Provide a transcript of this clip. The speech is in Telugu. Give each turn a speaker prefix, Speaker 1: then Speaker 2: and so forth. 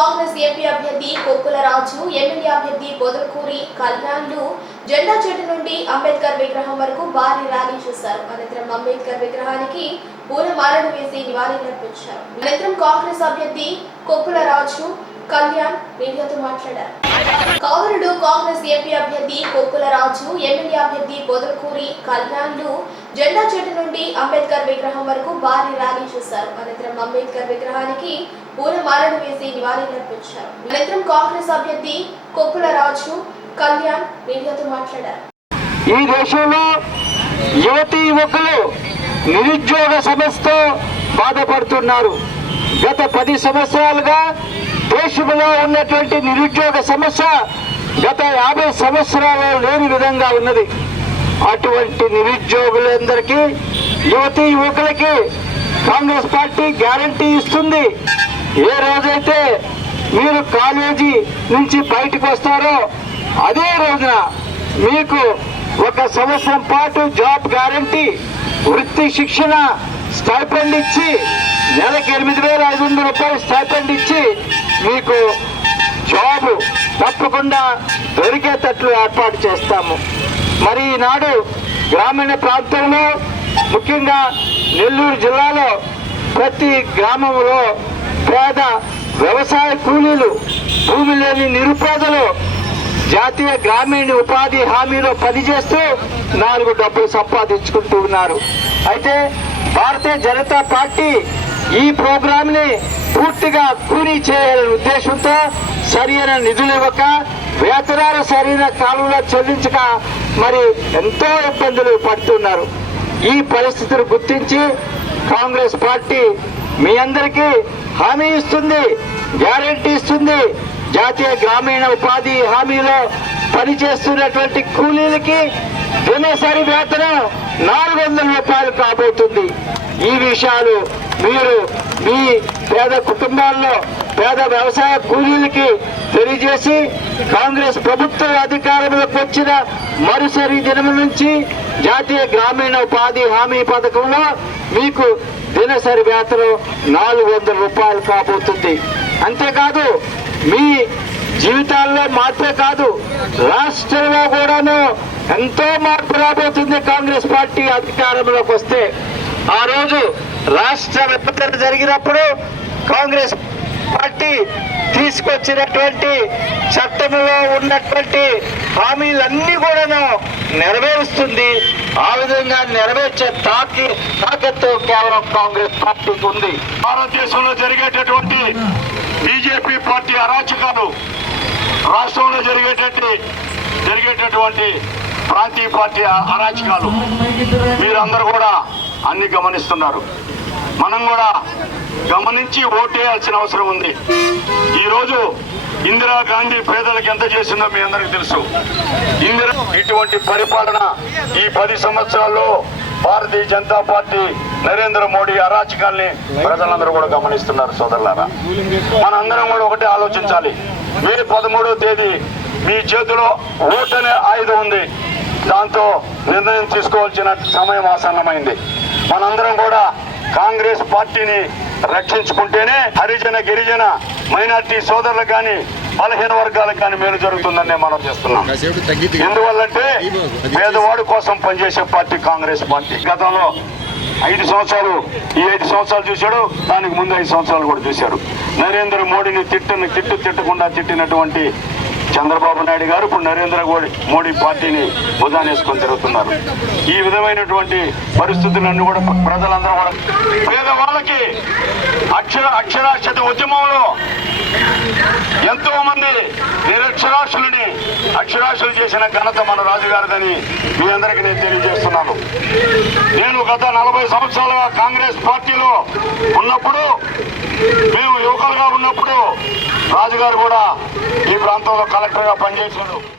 Speaker 1: కాంగ్రెస్ ఎంపీ అభ్యర్థి కొక్కుల రాజు ఎమ్మెల్యే అభ్యర్థి బొదలకూరి కళ్యాణ్లు జెండా చెట్టు నుండి అంబేద్కర్ విగ్రహం వరకు భారీ ర్యాలీ చేశారు. అనంతరం అంబేద్కర్ విగ్రహానికి పూలమాలను వేసి నివాళులర్పించారు అనంతరం కాంగ్రెస్ అభ్యర్థి కొక్కుల రాజు కళ్యాణ్ మీడియాతో మాట్లాడారు. కావలుడు కాంగ్రెస్ ఎంపీ అభ్యర్థి కొక్కుల రాజు ఎమ్మెల్యే అభ్యర్థి బొదలకూరి కళ్యాణ్లు జెండా చెట్టు నుండి అంబేద్కర్ విగ్రహం వరకు భారీ ర్యాలీ చేశారు. అనంతరం అంబేద్కర్ విగ్రహానికి పూలమాలను వేసి నివాళులర్పించారు అనంతరం కాంగ్రెస్ అభ్యర్థి కొక్కుల రాజు కళ్యాణ్ మీడియాతో మాట్లాడారు.
Speaker 2: ఈ దేశంలో యువతి యువకులు నిరుద్యోగ సమస్యతో బాధపడుతున్నారు. గత పది సంవత్సరాలుగా దేశంలో ఉన్నటువంటి నిరుద్యోగ సమస్య గత యాభై సంవత్సరాలు లేని విధంగా ఉన్నది. అటువంటి నిరుద్యోగులందరికీ యువతి యువకులకి కాంగ్రెస్ పార్టీ గ్యారంటీ ఇస్తుంది. ఏ రోజైతే మీరు కాలేజీ నుంచి బయటకు వస్తారో అదే రోజున మీకు ఒక సంవత్సరం పాటు జాబ్ గ్యారంటీ వృత్తి శిక్షణ స్టైపెండ్ ఇచ్చి నెలకు ఎనిమిది వేల ఐదు వందల రూపాయలు స్టైపెండ్ ఇచ్చి మీకు జాబ్ తప్పకుండా దొరికేటట్లు ఏర్పాటు చేస్తాము. మరి ఈనాడు గ్రామీణ ప్రాంతంలో ముఖ్యంగా నెల్లూరు జిల్లాలో ప్రతి గ్రామంలో పేద వ్యవసాయ కూలీలు భూమి లేని నిరుపేదలు జాతీయ గ్రామీణ ఉపాధి హామీలో పనిచేస్తూ నాలుగు డబ్బులు సంపాదించుకుంటూ ఉన్నారు. అయితే భారతీయ జనతా పార్టీ ఈ ప్రోగ్రాంని పూర్తిగా కూలీ చేయాలనే ఉద్దేశంతో సరైన నిధులు ఇవ్వక వేతనాలు సరైన కాలంలో చెల్లించక మరి ఎంతో ఇబ్బందులు పడుతున్నారు. ఈ పరిస్థితులు గుర్తించి కాంగ్రెస్ పార్టీ మీ అందరికీ హామీ ఇస్తుంది గ్యారెంటీ ఇస్తుంది. జాతీయ గ్రామీణ ఉపాధి హామీలో పనిచేస్తున్నటువంటి కూలీలకి దినసరి వేతనం నాలుగు వందల రూపాయలు కాబోతుంది. ఈ విషయాలు మీరు మీ పేద కుటుంబాల్లో పేద వ్యవసాయ కూలీలకి తెలియజేసి కాంగ్రెస్ ప్రభుత్వ అధికారంలోకి వచ్చిన మరుసరి దినం నుంచి జాతీయ గ్రామీణ ఉపాధి హామీ పథకంలో మీకు దినసరి వేతనం నాలుగు వందల రూపాయలు కాబోతుంది. అంతేకాదు మీ జీవితాల్లో మార్పే కాదు రాష్ట్రంలో కూడాను ఎంతో మార్పు రాబోతుంది కాంగ్రెస్ పార్టీ అధికారంలోకి వస్తే. ఆ రోజు రాష్ట్ర విభజన జరిగినప్పుడు కాంగ్రెస్ పార్టీ తీసుకొచ్చినటువంటి చట్టంలో ఉన్నటువంటి హామీలన్నీ కూడాను నెరవేరుస్తుంది. ఆ విధంగా నెరవేర్చే తాకి తాకత్తు కేవలం కాంగ్రెస్ పార్టీకి ఉంది.
Speaker 3: భారతదేశంలో జరిగేటటువంటి బీజేపీ పార్టీ అరాచకాలు రాష్ట్రంలో జరిగేటటువంటి జరిగేటటువంటి ప్రాంతీయ పార్టీ అరాచకాలు. మీరందరూ కూడా అన్ని గమనిస్తున్నారు. మనం కూడా గమనించి ఓటేయాల్సిన అవసరం ఉంది. ఈరోజు ఇందిరాగాంధీ పేదలకు ఎంత చేసిందో మీ అందరికీ తెలుసు. ఇందిరా ఇటువంటి పరిపాలన ఈ పది సంవత్సరాల్లో భారతీయ జనతా పార్టీ నరేంద్ర మోడీ అరాచకాల్ని ప్రజలందరూ కూడా గమనిస్తున్నారు సోదరులారా. మనందరం కూడా ఒకటే ఆలోచించాలి. మే పదమూడవ తేదీ మీ చేతిలో ఓటు అనే ఆయుధం ఉంది. దాంతో నిర్ణయం తీసుకోవాల్సిన సమయం ఆసన్నమైంది. మనందరం కూడా కాంగ్రెస్ పార్టీని రక్షించుకుంటేనే హరిజన గిరిజన మైనార్టీ సోదరులకు కానీ బలహీన వర్గాలకు కానీ మేలు జరుగుతుందని మనం చేస్తున్నాం. ఎందువల్లంటే పేదవాడు కోసం పనిచేసే పార్టీ కాంగ్రెస్ పార్టీ. గతంలో ఐదు సంవత్సరాలు ఈ ఐదు సంవత్సరాలు చూశాడు దానికి ముందు ఐదు సంవత్సరాలు కూడా చూశాడు. నరేంద్ర మోడీని తిట్టని తిట్టు తిట్టకుండా తిట్టినటువంటి చంద్రబాబు నాయుడు గారు ఇప్పుడు నరేంద్ర మోడీ మోడీ పార్టీని బుధానేసుకొని తిరుగుతున్నారు. ఈ విధమైనటువంటి పరిస్థితులన్నీ కూడా ప్రజలందరూ కూడా పేదవాళ్ళకి అక్షర అక్షరాస్యత ఉద్యమంలో ఎంతో మంది నిరక్షరాస్యులని అక్షరాస్యులు చేసిన ఘనత మన రాజుగారిదని మీ అందరికీ నేను తెలియజేస్తున్నాను. నేను గత నలభై సంవత్సరాలుగా కాంగ్రెస్ పార్టీలో ఉన్నప్పుడు మేము యువకులుగా ఉన్నప్పుడు రాజుగారు కూడా ఈ ప్రాంతంలో కలెక్టర్గా పనిచేశారు